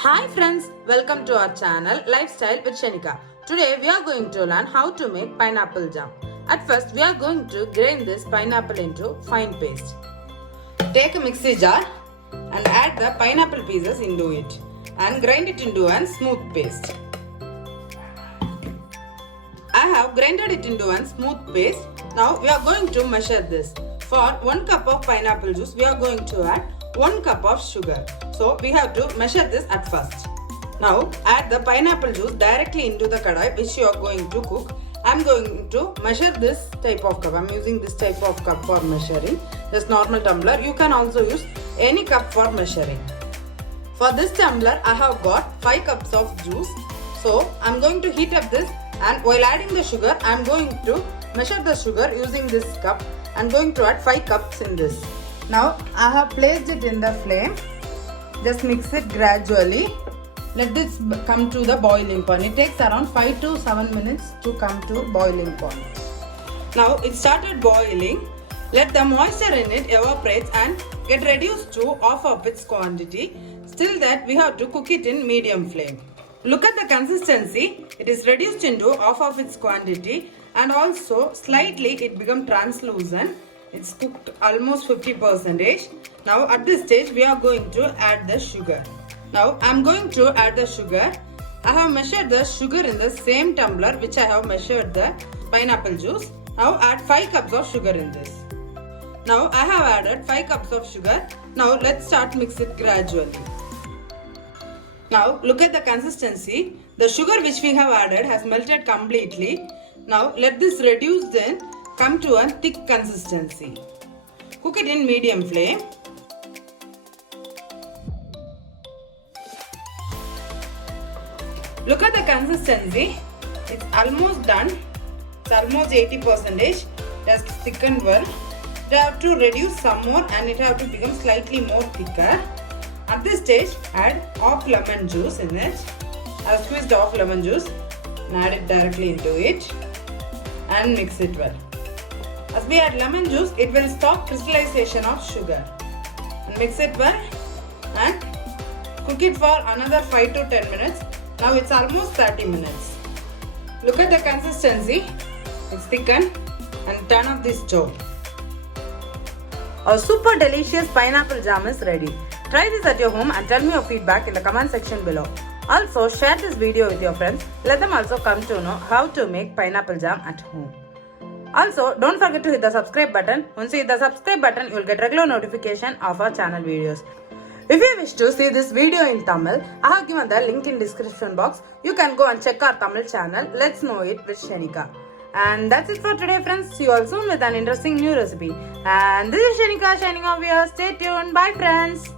Hi friends, welcome to our channel Lifestyle with Shenica. Today we are going to learn how to make pineapple jam. At first we are going to grind this pineapple into fine paste. Take a mixie jar and add the pineapple pieces into it and grind it into a smooth paste. I have grinded it into a smooth paste. Now we are going to measure this. For 1 cup of pineapple juice we are going to add 1 cup of sugar. So we have to measure this at first. Now add the pineapple juice directly into the kadai which you are going to cook. I am going to measure this type of cup. I am using this type of cup for measuring. This normal tumbler. You can also use any cup for measuring. For this tumbler I have got 5 cups of juice. So I am going to heat up this, and while adding the sugar I am going to measure the sugar using this cup. I am going to add 5 cups in this. Now I have placed it in the flame. Just mix it gradually. Let this come to the boiling point. It takes around 5 to 7 minutes to come to boiling point. Now it started boiling. Let the moisture in it evaporate and get reduced to half of its quantity. Still that we have to cook it in medium flame. Look at the consistency. It is reduced into half of its quantity and also slightly it become translucent. It's cooked almost 50%. Now at this stage we are going to add the sugar. Now I am going to add the sugar. I have measured the sugar in the same tumbler which I have measured the pineapple juice. Now add 5 cups of sugar in this. Now I have added 5 cups of sugar. Now let's start mix it gradually. Now look at the consistency. The sugar which we have added has melted completely. Now let this reduce, then come to a thick consistency. Cook it in medium flame. Look at the consistency. It's almost done. It's almost 80%. Just thicken well. You have to reduce some more and it have to become slightly more thicker. At this stage, add half lemon juice in it. I have squeezed half lemon juice and add it directly into it and mix it well. As we add lemon juice, it will stop crystallization of sugar. And mix it well and cook it for another 5 to 10 minutes. Now it's almost 30 minutes. Look at the consistency. It's thickened, and turn off this stove. Our super delicious pineapple jam is ready. Try this at your home and tell me your feedback in the comment section below. Also share this video with your friends. Let them also come to know how to make pineapple jam at home. Also, don't forget to hit the subscribe button. Once you hit the subscribe button, you will get regular notification of our channel videos. If you wish to see this video in Tamil, I have given the link in description box. You can go and check our Tamil channel. Let's know it with Shenica. And that's it for today, friends. See you all soon with an interesting new recipe. And this is Shenica signing off here. Stay tuned. Bye, friends.